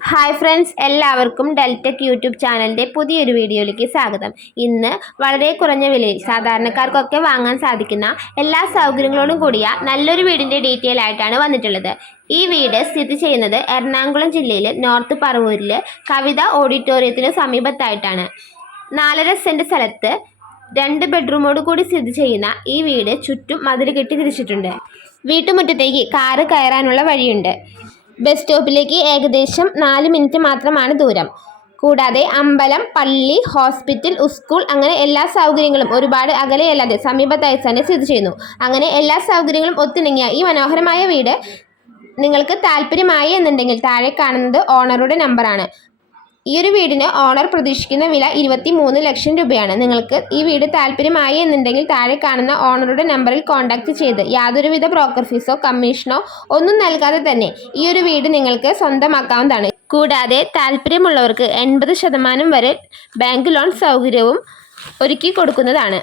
Hi friends എല്ലാവർക്കും ഡെൽറ്റക് YouTube ചാനലിന്റെ പുതിയൊരു വീഡിയോയിലേക്ക് സ്വാഗതം. ഇന്ന് വളരെ കുറഞ്ഞ വിലയിൽ സാധാരണക്കാർക്കൊക്കെ വാങ്ങാൻ സാധിക്കുന്ന എല്ലാ സൗകര്യങ്ങളോടും കൂടിയ നല്ലൊരു വീടിന്റെ ഡീറ്റെയിൽ ആയിട്ടാണ് വന്നിട്ടുള്ളത്. ഈ വീട് സ്ഥിതി ചെയ്യുന്നത് എറണാകുളം ജില്ലയിലെ നോർത്ത് പറവൂരിൽ കവിത ഓഡിറ്റോറിയത്തിന് സമീപത്തായിട്ടാണ്. നാലര സെന്റ് സ്ഥലത്ത് രണ്ട് ബെഡ്റൂമോട് കൂടി സ്ഥിതി ചെയ്യുന്ന ഈ വീട് ചുറ്റും മതിൽ കെട്ടി തിരിച്ചിട്ടുണ്ട്. വീട്ടുമുറ്റത്തേക്ക് കാറ് കയറാനുള്ള വഴിയുണ്ട്. ബസ് സ്റ്റോപ്പിലേക്ക് ഏകദേശം നാല് മിനിറ്റ് മാത്രമാണ് ദൂരം. കൂടാതെ അമ്പലം പള്ളി ഹോസ്പിറ്റൽ സ്കൂൾ അങ്ങനെ എല്ലാ സൗകര്യങ്ങളും ഒരുപാട് അകലെയല്ലാതെ സമീപത്തായി തന്നെ സ്ഥിതി ചെയ്യുന്നു. അങ്ങനെ എല്ലാ സൗകര്യങ്ങളും ഒത്തിണങ്ങിയ ഈ മനോഹരമായ വീട് നിങ്ങൾക്ക് താല്പര്യമായി എന്നുണ്ടെങ്കിൽ താഴെ കാണുന്നത് ഓണറുടെ നമ്പറാണ് ഈ ഒരു വീടിന് ഓണർ പ്രതീക്ഷിക്കുന്ന വില ഇരുപത്തി മൂന്ന് ലക്ഷം രൂപയാണ്. നിങ്ങൾക്ക് ഈ വീട് താല്പര്യമായി എന്നുണ്ടെങ്കിൽ താഴെ കാണുന്ന ഓണറുടെ നമ്പറിൽ കോൺടാക്റ്റ് ചെയ്ത് യാതൊരുവിധ ബ്രോക്കർ ഫീസോ കമ്മീഷനോ ഒന്നും നൽകാതെ തന്നെ ഈ ഒരു വീട് നിങ്ങൾക്ക് സ്വന്തമാക്കാവുന്നതാണ്. കൂടാതെ താല്പര്യമുള്ളവർക്ക് എൺപത് ശതമാനം വരെ ബാങ്ക് ലോൺ സൗകര്യവും ഒരുക്കി കൊടുക്കുന്നതാണ്.